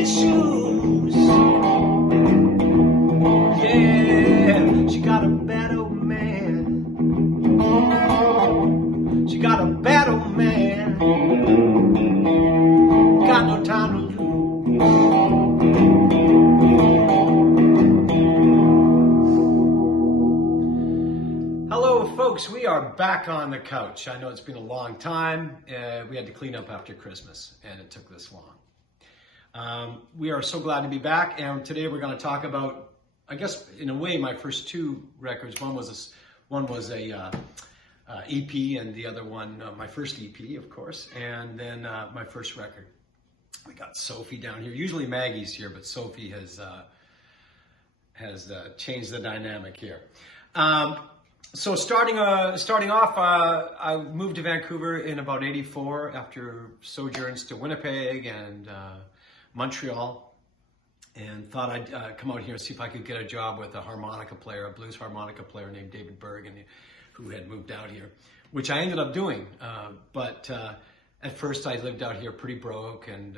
red shoes. Yeah, she got a bad old man. She got a bad old man. Got no time to lose. Hello folks, we are back on the couch. I know it's been a long time. We had to clean up after Christmas and it took this long. We are so glad to be back, and today we're going to talk about, I guess in a way, my first two records. One was a EP, and the other one, my first EP, of course, and then my first record. We got Sophie down here. Usually Maggie's here, but Sophie has changed the dynamic here. So starting off, I moved to Vancouver in about '84 after sojourns to Winnipeg and Montreal, and thought I'd come out here and see if I could get a job with a harmonica player, a blues harmonica player named David Bergen, who had moved out here, which I ended up doing. But at first I lived out here pretty broke and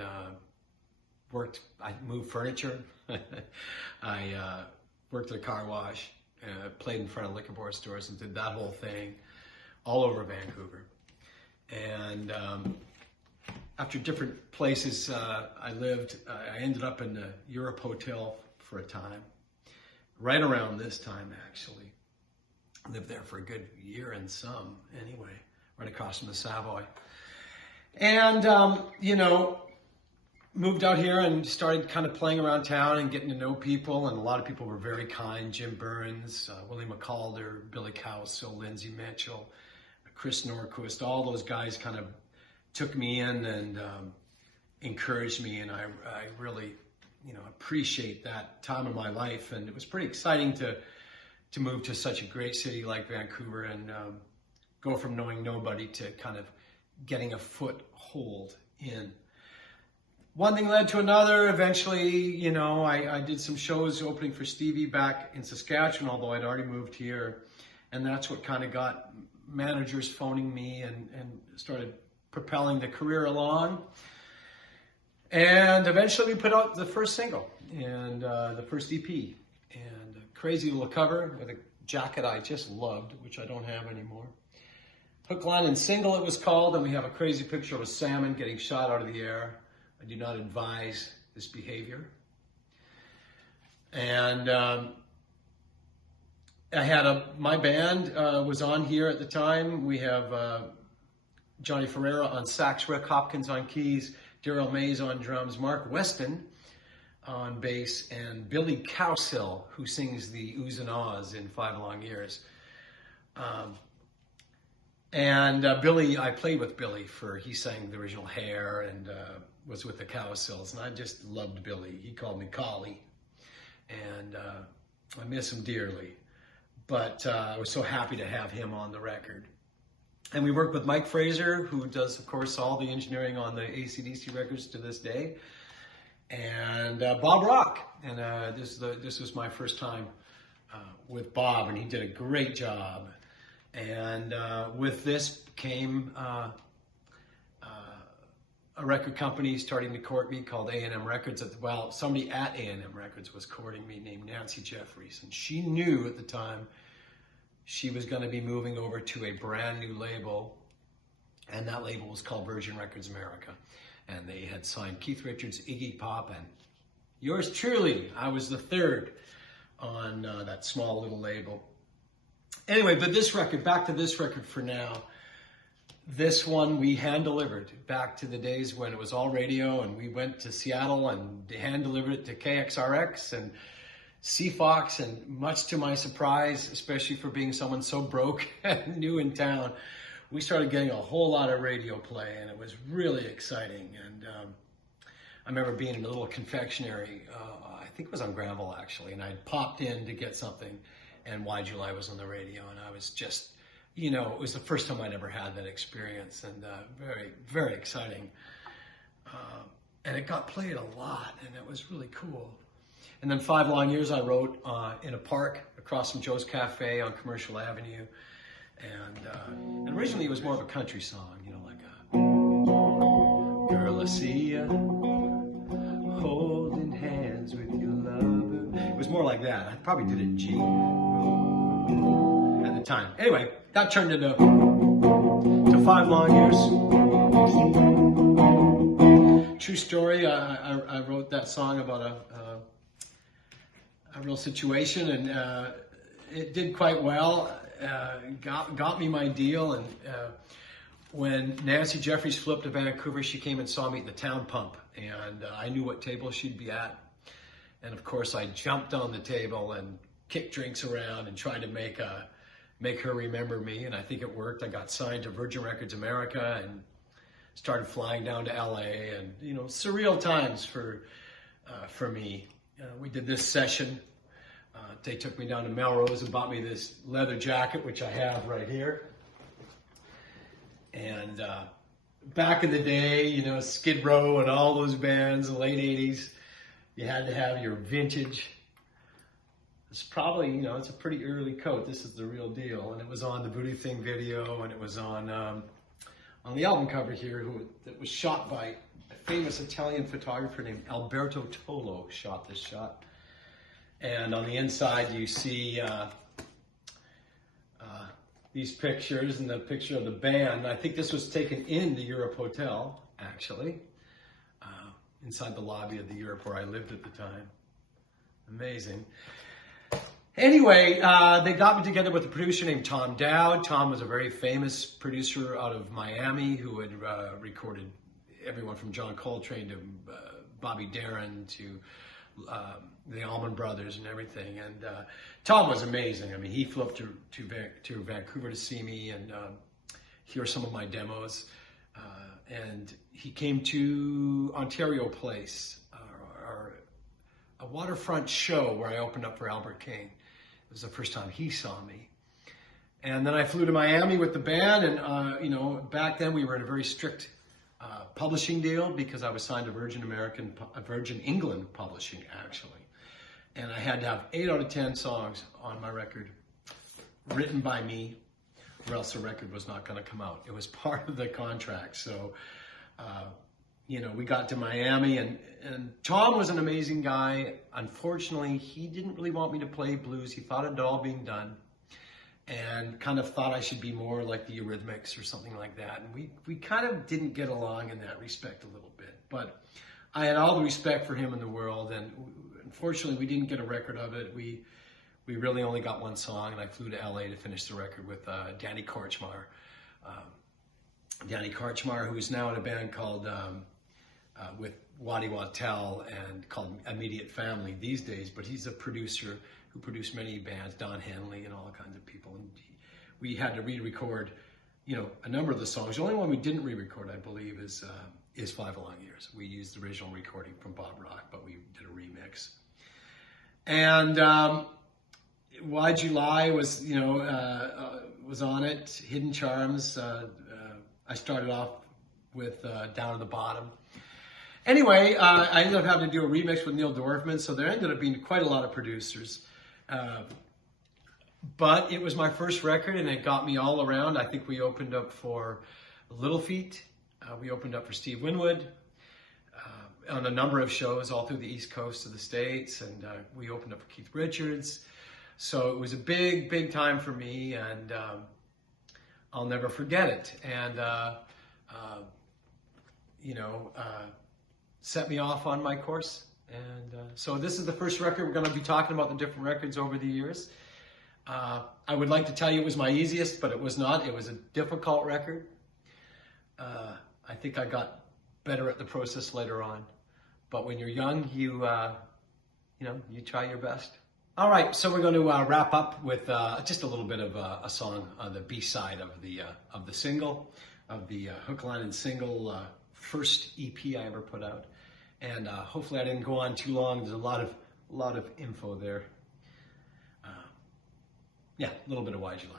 I moved furniture. I worked at a car wash, played in front of liquor board stores and did that whole thing all over Vancouver. And after different places I lived, I ended up in the Europe Hotel for a time, right around this time actually. Lived there for a good year and some, anyway, right across from the Savoy. And, moved out here and started kind of playing around town and getting to know people, and a lot of people were very kind. Jim Burns, Willie McCalder, Billy Cowsill, Lindsay Mitchell, Chris Norquist, all those guys kind of took me in and encouraged me, and I really, appreciate that time of my life. And it was pretty exciting to move to such a great city like Vancouver and go from knowing nobody to kind of getting a foothold in. One thing led to another. Eventually, I did some shows opening for Stevie back in Saskatchewan, although I'd already moved here. And that's what kind of got managers phoning me and started propelling the career along. And eventually we put out the first single and the first EP. And a crazy little cover with a jacket I just loved, which I don't have anymore. Hook, Line, and Single it was called, and we have a crazy picture of a salmon getting shot out of the air. I do not advise this behavior. And I had my band was on here at the time. We have Johnny Ferreira on sax, Rick Hopkins on keys, Daryl Mays on drums, Mark Weston on bass, and Billy Cowsill, who sings the oohs and ahs in 5 Long Years. Billy, I played with Billy he sang the original Hair and was with the Cowsills, and I just loved Billy. He called me Colin, and I miss him dearly. But I was so happy to have him on the record. And we worked with Mike Fraser, who does, of course, all the engineering on the AC/DC records to this day, and Bob Rock. And this was my first time with Bob, and he did a great job. And with this came a record company starting to court me called A&M Records. Somebody at A&M Records was courting me named Nancy Jeffries. And she knew at the time she was going to be moving over to a brand new label. And that label was called Virgin Records America. And they had signed Keith Richards, Iggy Pop, and yours truly. I was the third on that small little label. Anyway, but this record, back to this record for now. This one we hand-delivered back to the days when it was all radio, and we went to Seattle and hand-delivered it to KXRX and CFOX, and much to my surprise, especially for being someone so broke and new in town, we started getting a whole lot of radio play, and it was really exciting. And I remember being in a little confectionery, I think it was on Granville actually, and I'd popped in to get something, and Why July was on the radio, and I was just, it was the first time I'd ever had that experience, and very, very exciting. And it got played a lot, and it was really cool. And then 5 Long Years I wrote in a park across from Joe's Cafe on Commercial Avenue. And originally it was more of a country song, like a girl I see ya, oh, more like that. I probably did it in G at the time. Anyway, that turned into 5 long years. True story. I wrote that song about a real situation, and it did quite well. Got me my deal, and when Nancy Jeffries flipped to Vancouver, she came and saw me at the Town Pump, and I knew what table she'd be at. And of course, I jumped on the table and kicked drinks around and tried to make her remember me, and I think it worked. I got signed to Virgin Records America and started flying down to LA, and surreal times for me. We did this session. They took me down to Melrose and bought me this leather jacket, which I have right here. And back in the day, Skid Row and all those bands, the late 80s, you had to have your vintage. It's probably, it's a pretty early coat. This is the real deal. And it was on the Voodoo Thing video, and it was on the album cover here, that was shot by a famous Italian photographer named Alberto Tolo. Shot this shot. And on the inside, you see these pictures, and the picture of the band. I think this was taken in the Europe Hotel, actually, inside the lobby of the Europe where I lived at the time. Amazing. Anyway, they got me together with a producer named Tom Dowd. Tom was a very famous producer out of Miami who had recorded everyone from John Coltrane to Bobby Darin to the Allman Brothers and everything. And Tom was amazing. I mean, he flew up to Vancouver to see me and hear some of my demos. And he came to Ontario Place, a waterfront show where I opened up for Albert King. It was the first time he saw me. And then I flew to Miami with the band, and back then we were in a very strict publishing deal because I was signed to Virgin England Publishing, actually. And I had to have 8 out of 10 songs on my record written by me, or else the record was not going to come out. It was part of the contract. So, we got to Miami, and Tom was an amazing guy. Unfortunately, he didn't really want me to play blues. He thought it had all been done, and kind of thought I should be more like the Eurythmics or something like that. And we kind of didn't get along in that respect a little bit. But I had all the respect for him in the world, and unfortunately, we didn't get a record of it. We really only got one song, and I flew to LA to finish the record with Danny Korchmar. Danny Korchmar, who is now in a band called with Waddy Wattel and called Immediate Family these days, but he's a producer who produced many bands, Don Henley and all kinds of people. And we had to re-record, a number of the songs. The only one we didn't re-record, I believe, is 5 Long Years. We used the original recording from Bob Rock, but we did a remix. And Why'd You Lie was, was on it. Hidden Charms. I started off with Down at the Bottom. Anyway, I ended up having to do a remix with Neil Dorfman, so there ended up being quite a lot of producers. But it was my first record, and it got me all around. I think we opened up for Little Feat. We opened up for Steve Winwood on a number of shows all through the East Coast of the States, and we opened up for Keith Richards. So it was a big, big time for me, and I'll never forget it. And, set me off on my course. And so this is the first record. We're going to be talking about the different records over the years. I would like to tell you it was my easiest, but it was not. It was a difficult record. I think I got better at the process later on. But when you're young, you try your best. All right, so we're going to wrap up with just a little bit of a song on the B-side of the single, of the Hook, Line, and Single first EP I ever put out. And hopefully I didn't go on too long. There's a lot of info there. A little bit of Why'd You Lie.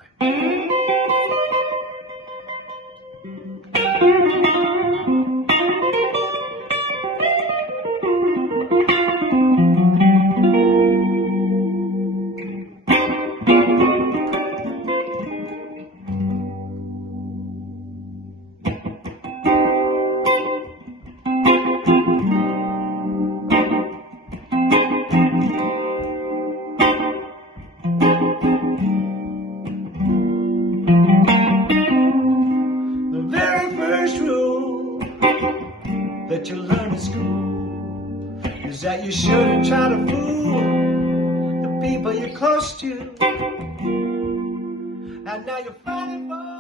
is that you shouldn't try to fool the people you're close to. And now you're fighting for